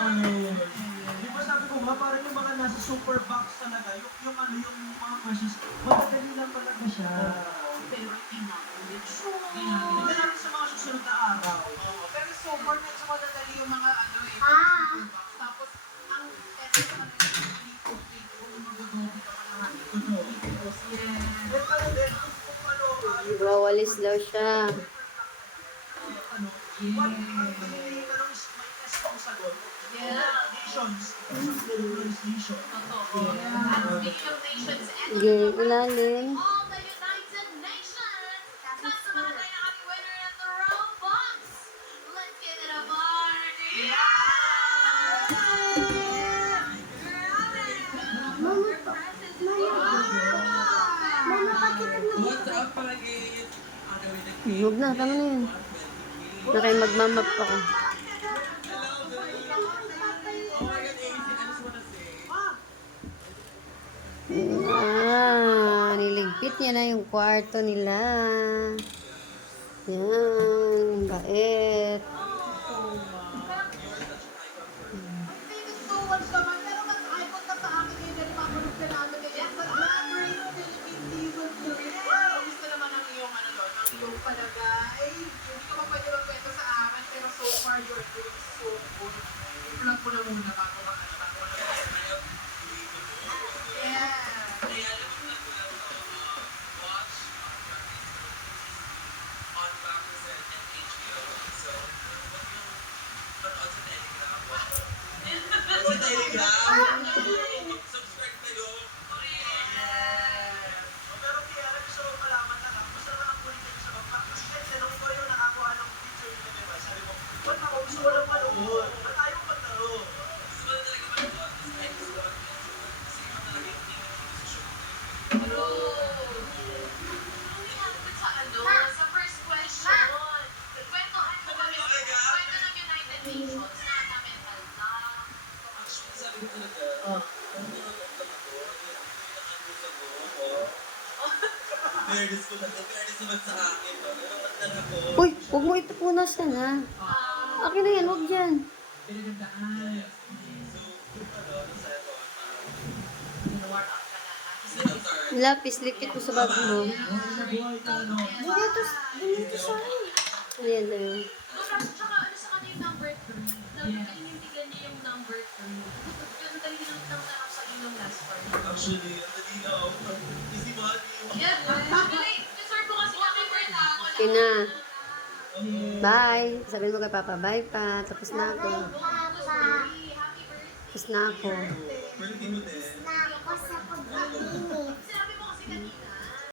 Di ba sabi ko nga, parang yung mga nasa super box talaga, yung ano, yung mga questions, madadali lang talaga siya. Pero hindi na ulit. Hindi natin sa mga susunod na araw. Pero so far, medyo madadali yung mga ano eh, super box. Tapos, ang test sa kanila yung lipo-lipo, yung mag-dobi ka pa naman. Yes. Then ano din, kung ano, Wawalis daw siya. ano, what, ang tanong is, may test kong sagot. Yeah. Nations. Pronunciation. Totoo. At speaking of nations, eto Yung na ilalim. all the United Nations! Kasamahan tayo ng ating winner ng the Robux! Let's get it a party! Huwag na, tama na yun. Nakay magmamap ako. Niligpit niya na yung kwarto nila. Yan, bait. You're doing so good. I-vlog mo na muna bago Yeah. Subscribe kayo. Pero kaya gusto ko malaman na lang, masarap ang kulitin sa backpack. Kasi kasi nung ikaw yung nakakuha ng picture nila, diba? Sabi mo, ba't ako gusto ko lang manood? Ba't ayaw maglaro? Gusto ko na talaga manood. Tapos ay gusto ko kasi ikaw talaga yung Bro, ang hapit sa ano, sa first question. Kwento ng United Nations na mental na. Actually, sabi ko talaga, kung nanonood lang ako, fairness ko lang, fairness naman sa akin, no? Nanonood lang ako. Uy, huwag mo ipupunasan ha. Akin na yan, huwag dyan. Yes. So, nasaya ko, War up ka na. senator. Lapis, likit mo sa bag mo. Ayan na yun. Tsaka ano sa kanya yung number 3? Nalinindigan niya yung number 3. Ganun tayo ng tanong sa inyong last part. Actually, ang dali na ako. Easy money yung... Yeah, actually, deserve mo kasi yung number na ako. Okay na. Bye. Sabihin mo kay Papa, bye pa. Tapos na ako. Happy birthday. Tapos na ako. Birthday mo din. Sinabi mo kasi kanina.